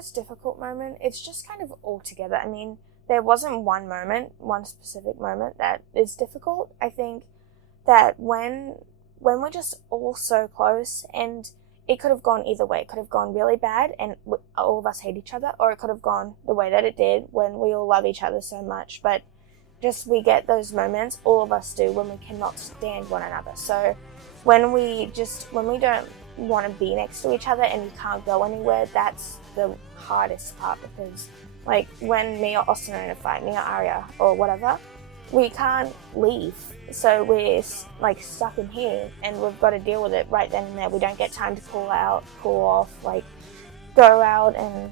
most difficult moment, it's just kind of all together. I mean, there wasn't one specific moment that is difficult. I think that when we're just all so close, and it could have gone either way. It could have gone really bad and all of us hate each other, or it could have gone the way that it did when we all love each other so much. But just we get those moments, all of us do, when we cannot stand one another. So when we don't want to be next to each other and we can't go anywhere, that's the hardest part, because like when me or Austin are in a fight, me or Aria or whatever, we can't leave. So we're like stuck in here and we've got to deal with it right then and there. We don't get time to pull off, like go out, and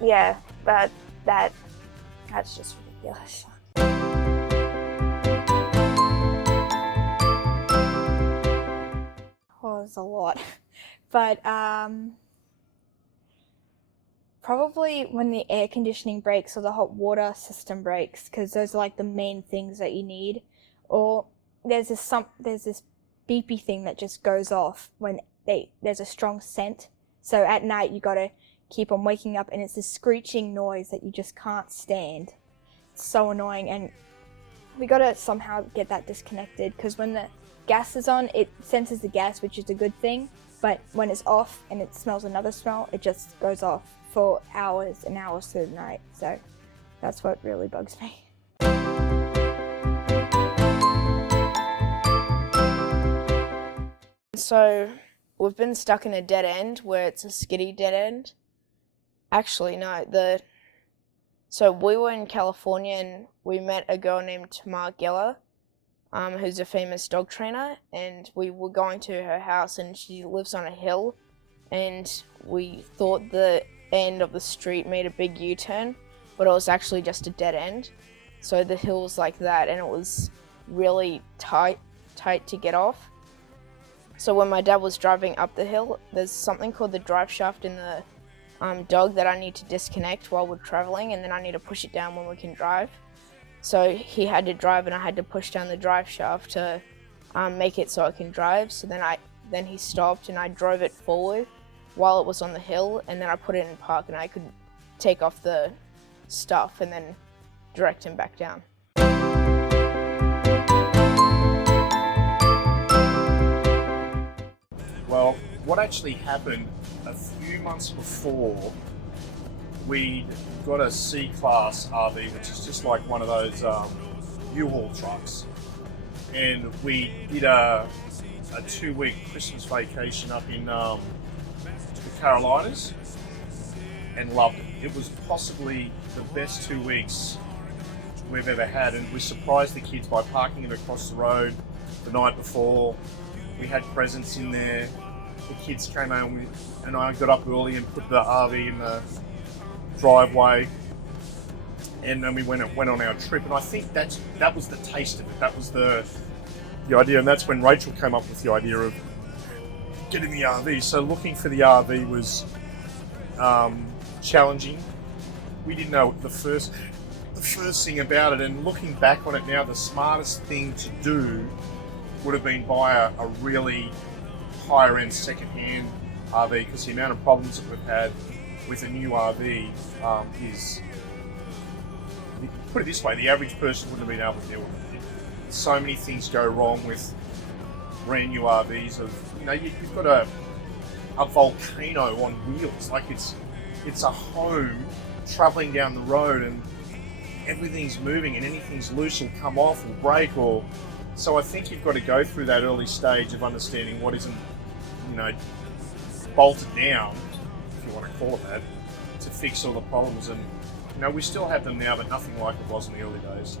yeah, but that's just ridiculous. Oh, there's a lot. But probably when the air conditioning breaks or the hot water system breaks, because those are like the main things that you need. Or there's this beepy thing that just goes off when there's a strong scent. So at night you gotta keep on waking up, and it's this screeching noise that you just can't stand. It's so annoying, and we gotta somehow get that disconnected, because when the gas is on, it senses the gas, which is a good thing, but when it's off and it smells another smell, it just goes off for hours and hours through the night. So that's what really bugs me. So we've been stuck in a dead end where it's a skiddy dead end. Actually, no, so we were in California and we met a girl named Tamar Geller, who's a famous dog trainer, and we were going to her house, and she lives on a hill, and we thought the end of the street made a big U-turn, but it was actually just a dead end. So the hill was like that, and it was really tight to get off. So when my dad was driving up the hill, there's something called the drive shaft in the dog that I need to disconnect while we're traveling, and then I need to push it down when we can drive. So he had to drive and I had to push down the drive shaft to make it so I can drive. So then he stopped and I drove it forward while it was on the hill, and then I put it in park and I could take off the stuff and then direct him back down. Well, what actually happened a few months before, we got a C-Class RV, which is just like one of those U-Haul trucks. And we did a 2-week Christmas vacation up in the Carolinas and loved it. It was possibly the best 2 weeks we've ever had, and we surprised the kids by parking it across the road the night before. We had presents in there. The kids came out and I got up early and put the RV in the driveway, and then we went on our trip. And I think that was the taste of it. That was the idea, and that's when Rachel came up with the idea of getting the RV. So looking for the RV was challenging. We didn't know the first thing about it, and looking back on it now, the smartest thing to do would have been buy a really higher end second-hand RV, because the amount of problems that we've had with a new RV is, put it this way, the average person wouldn't have been able to deal with it. So many things go wrong with brand new RVs. You've got a volcano on wheels, like it's a home traveling down the road, and everything's moving, and anything's loose will come off or break. So I think you've got to go through that early stage of understanding what isn't, bolted down, if you want to call it that, to fix all the problems. And we still have them now, but nothing like it was in the early days.